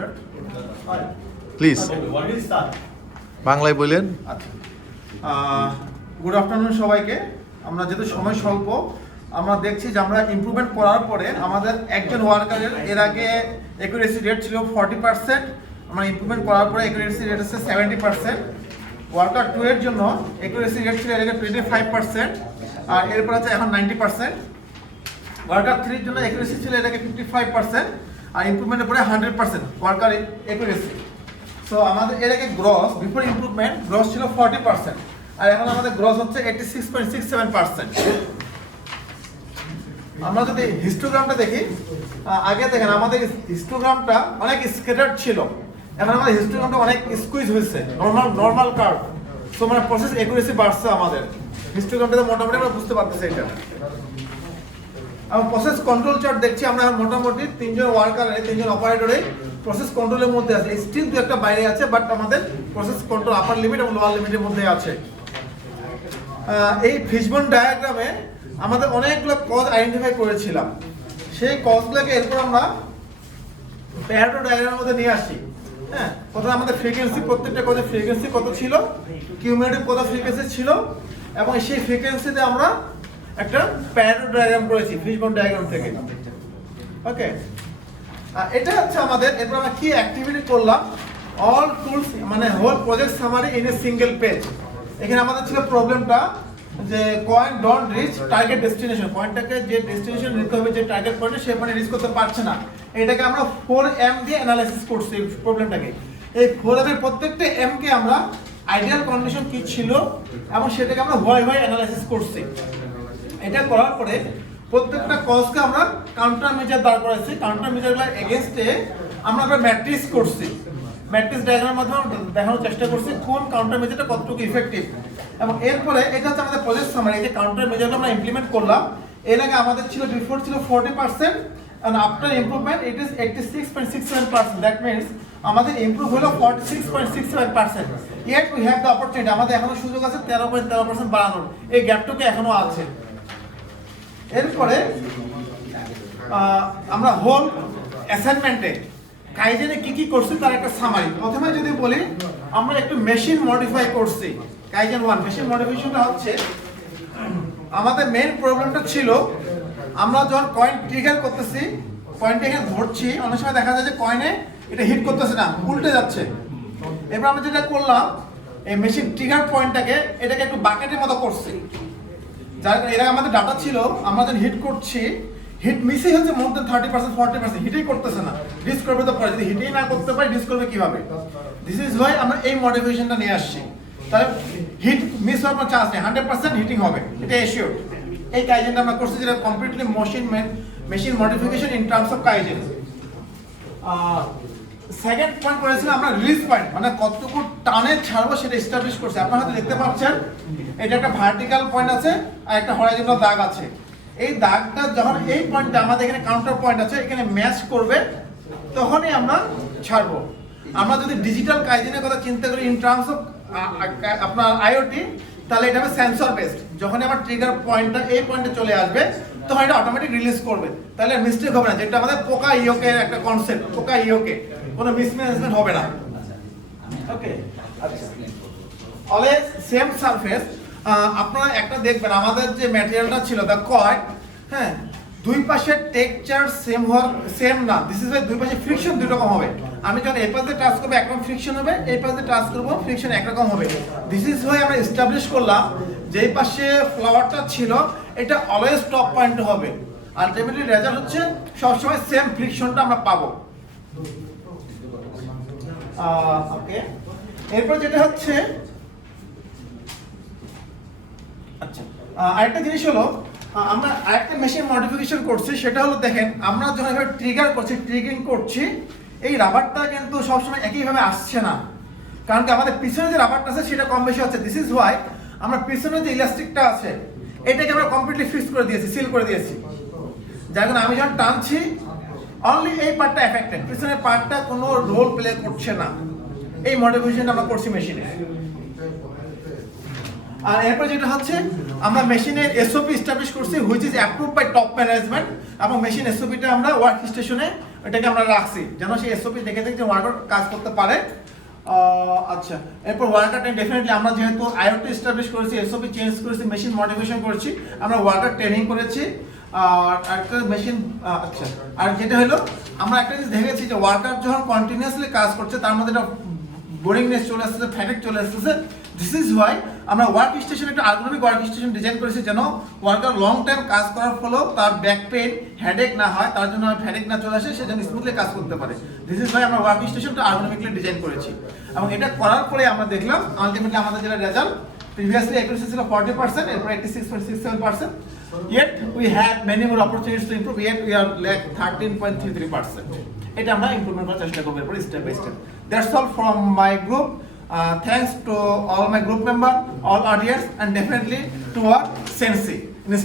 start? Please Okay, what will start? বাংলায় বলেন। আচ্ছা গুড আফটারনুন সবাইকে। আমরা যেহেতু সময় স্বল্প, আমরা দেখছি যে আমরা ইমপ্রুভমেন্ট করার পরে আমাদের একজন ওয়ার্কারের এর আগে অ্যাকুরেসি রেট ছিল 40%, আমরা ইমপ্রুভমেন্ট করার পরে অ্যাকুরেসি রেট হচ্ছে 70%। ওয়ার্কার 2 এর জন্য অ্যাকুরেসি রেট ছিল এর আগে 25%, আর এরপর আছে এখন 90%। ওয়ার্কার 3 এর জন্য অ্যাকুরেসি ছিল এর আগে 55%, আর ইমপ্রুভমেন্টের পরে 100% ওয়ার্কার অ্যাকুরেসি। সো আমাদের এর আগে গ্রস বিফোর ইমপ্রুভমেন্ট গ্রস ছিল 40%, আর এখন আমাদের গ্রস হচ্ছে 86.67%। আমরা যদি হিস্টোগ্রামটা দেখি, আগে দেখেন আমাদের হিস্টোগ্রামটা অনেক স্ক্যাটার্ড ছিল, এখন আমাদের হিস্টোগ্রামটা অনেক স্কুইজ হয়েছে, নরমাল কার্ভ। সো মানে প্রসেস অ্যাকুরেসি বাড়ছে আমাদের হিস্টোগ্রামটাতে, মোটামুটি আমরা বুঝতে পারতেছি এটা। এবং প্রসেস কন্ট্রোল চার্ট দেখছি আমরা মোটামুটি 3 জন ওয়ার্কারে 3 জন অপারেটরে প্রসেস কন্ট্রোলের মধ্যে আছে, স্টিল দু একটা বাইরে আছে, বাট আমাদের প্রসেস কন্ট্রোল আপার লিমিট এবং লোয়ার লিমিটের মধ্যে আছে। এই ফিশবোন ডায়াগ্রামে আমাদের অনেকগুলো কজ আইডেন্টিফাই করেছিলাম, সেই কজগুলোকে এরপর আমরা প্যারাটো ডায়াগ্রামের মধ্যে নিয়ে আসি। হ্যাঁ, প্রথমে আমাদের ফ্রিকোয়েন্সি, প্রত্যেকটা কজের ফ্রিকোয়েন্সি কত ছিল, কিউমুলেটিভ কত ফ্রিকোয়েন্সি ছিল, এবং সেই ফ্রিকোয়েন্সিতে আমরা একটা প্যারাটো ডায়াগ্রাম করেছি ফিশবোন ডায়াগ্রাম থেকে। ওকে, এটা হচ্ছে আমাদের। এরপর আমরা কি অ্যাক্টিভিটি করলাম, অল টুলস মানে whole project summary in a single page. এখানে আমাদের ছিল প্রবলেমটা যে coin don't reach target destination, পয়েন্টটাকে যে ডেস্টিনেশন নিতে হবে, যে টার্গেট পয়েন্টে সে পয়েন্টে রিচ করতে পারছে না। এটাকে আমরা 4M দিয়ে অ্যানালাইসিস করছি এই প্রবলেমটাকে। এই 4M এর প্রত্যেকটা M কে আমরা আইডিয়াল কন্ডিশন কি ছিল এবং সেটাকে আমরা হোয়াই অ্যানালাইসিস করছি। এটা করার পরে প্রত্যেকটা কজকে আমরা কাউন্টার মেজার দাঁড় করাইছি, কাউন্টার মেজারগুলোর এগেইনস্টে আমরা ম্যাট্রিক্স করছি। ম্যাট্রিক্স ডায়াগ্রামের মাধ্যমে দেখানোর চেষ্টা করছি কোন কাউন্টার মেজারটা কতটুকু ইফেক্টিভ। এবং এরপরে এটা হচ্ছে আমাদের প্রজেক্ট সামারি। এই যে কাউন্টার মেজারটা আমরা ইমপ্লিমেন্ট করলাম, এর আগে আমাদের ছিল বিফোর ছিল 40% and after improvement it is 86.67%. that means আমাদের ইমপ্রুভ হলো 46.67%. yet we have the opportunity, আমাদের এখনো সুযোগ আছে 13.13% বাড়ানোর, এই গ্যাপটুকু এখনো আছে। এরপরে আমরা হোল অ্যাসাইনমেন্টে কাইজেনে কি কি করছি তার একটা সামারি। প্রথমে যদি বলি, আমরা একটু মেশিন মডিফাই করছি। কাইজেন 1 মেশিন মডিফিকেশনটা হচ্ছে আমাদের মেইন প্রবলেমটা ছিল আমরা যখন কয়েন ট্রিগার করতেছি, কয়েনটা এখানে ধরছি, অনেক সময় দেখা যায় যে কয়েনে এটা হিট করতেছে না, উল্টে যাচ্ছে। এবার আমরা যেটা করলাম, এই মেশিন ট্রিগার পয়েন্টটাকে এটাকে একটু বাকেটের মতো করছি, যার এরা আমাদের ডাটা ছিল আমরা যখন হিট করছি, হিট মিসই হচ্ছে মোর দেন 30% 40%, হিটই করতেছে না। ডিস করবে তো পরে, যদি হিটই না করতে পারি ডিস করবে কিভাবে? দিস ইজ ওয়াই আমরা এই মডিফিকেশনটা নিয়ে আসছি। তাহলে হিট মিস হওয়ার কোনো চান্স নেই, 100% হিটিং হবে, এটা এশিওর। এই কাইজেনটা আমরা করছি, যেটা completely machine modification in terms of kaizen. Second point করেছিলাম আমরা রিলিজ পয়েন্ট, মানে কতটুকু টানে ছাড়বো সেটা এস্টাবলিশ করছি। আপনারা হয়তো দেখতে পাচ্ছেন এটা একটা ভার্টিক্যাল পয়েন্ট আছে আর একটা হরাইজন্টাল দাগ আছে। এই দাগটা যখন এই পয়েন্টটা আমাদের এখানে কাউন্টার পয়েন্ট আছে এখানে ম্যাচ করবে, তখনই আমরা ছাড়বো। আমরা যদি ডিজিটাল কাইজেনের কথা চিন্তা করি ইন টার্মস অফ আপনার আইওটি, তাহলে এটা হবে সেন্সর বেসড। যখন আমার ট্রিগার পয়েন্টটা এই পয়েন্টে চলে আসবে তখন এটা অটোমেটিক রিলিজ করবে, তাহলে মিস্টেক হবে না। যেটা আমাদের পোকা ইওকে একটা কনসেপ্ট, পোকা ইওকে কোনো মিসম্যানেজমেন্ট হবে না। ওকে, আচ্ছা, অলওয়েজ সেম সারফেস। আপনারা একটা দেখবেন আমাদের যে ম্যাটেরিয়ালটা ছিল দা কয়েন, হ্যাঁ, দুই পাশের টেক্সচার সেম না। দিস ইজ ওয়াই দুই পাশে ফ্রিকশন দুই রকম হবে। আমি যখন এই পাশে টাচ করব একরকম ফ্রিকশন হবে, এই পাশে টাচ করব ফ্রিকশন একরকম হবে। দিস ইজ ওয়াই আমরা এস্টাবলিশ করলাম যেই পাশে ফ্লাওয়ারটা ছিল এটা অলওয়েজ টপ পয়েন্ট হবে। আলটিমেটলি রেজাল্ট হচ্ছে সবসময় সেম ফ্রিকশনটা আমরা পাবো। ওকে, এরপর যেটা হচ্ছে, আচ্ছা, আরেকটা জিনিস হলো আমরা আরেকটা মেশিন মডিফিকেশন করছি, সেটা হলো দেখেন আমরা যখন এভাবে ট্রিগার করছি, ট্রিগিং করছি, এই রাবারটা কিন্তু সবসময় একইভাবে আসছে না, কারণ কি আমাদের পিছনে যে রাবারটা আছে সেটা কম বেশি হচ্ছে। দিস ইজ ওয়াই আমরা পিছনে যে ইলাস্টিকটা আছে এটাকে আমরা কমপ্লিটলি ফিক্স করে দিয়েছি, সিল করে দিয়েছি। যার কারণে আমি যখন টানছি অনলি এই পার্টটা এফেক্টেড, পিছনের পার্টটা কোনো রোল প্লে করছে না। এই মডিফিকেশনটা আমরা করছি মেশিনে। আর এরপর যেটা হচ্ছে আমরা মেশিনের এসওপি এস্টাবলিশ করছি which is approved by top management, এবং মেশিন এসওপিটা আমরা ওয়ার্ক স্টেশনে এটাকে আমরা রাখছি যেন সেই এসওপি দেখে দেখে ওয়ার্কার কাজ করতে পারে। আচ্ছা, এরপর ওয়ার্কার ট্রেনিং ডেফিনেটলি আমরা যেহেতু আইওটি এস্টাবলিশ করেছি, এসওপি চেঞ্জ করেছি, মেশিন মডিফিকেশন করেছি, আমরা ওয়ার্কার ট্রেনিং করেছি। আর একটা মেশিন আচ্ছা, আর যেটা হলো আমরা একটা জিনিস দেখেছি যে ওয়ার্কার যখন কন্টিনিউয়াসলি কাজ করছে তার মধ্যে একটা বোরিংনেস চলে আসতেছে, ফ্যাটিক চলে আসতেছে। দিস ইজ হোয়াই আমরা ওয়ার্ক স্টেশন একটা আর্গোনমিক ওয়ার্ক স্টেশন ডিজাইন করেছি যেন ওয়ার্কার লং টাইম কাজ করার ফলেও তার ব্যাক পেইন হেডেক না হয়, তার জন্য ফ্যাটিক না চলে আসে, সে যেন স্মুথলি কাজ করতে পারে। দিস ইজ হোয়াই আমরা ওয়ার্ক স্টেশনটা আর্গোনমিকলি ডিজাইন করেছি। এবং এটা করার পরে আমরা দেখলাম আলটিমেটলি আমাদের যেটা রেজাল্ট, previously accuracy ছিল 40%, এরপর 86.67%. Yet we have many more opportunities to improve. Yet we are like 13.33%. এটা আমরা ইমপ্রুভমেন্ট করার চেষ্টা করব এরপর step by step. That's all from my group. Thanks to all my group member, all audience, and definitely to our Sensei.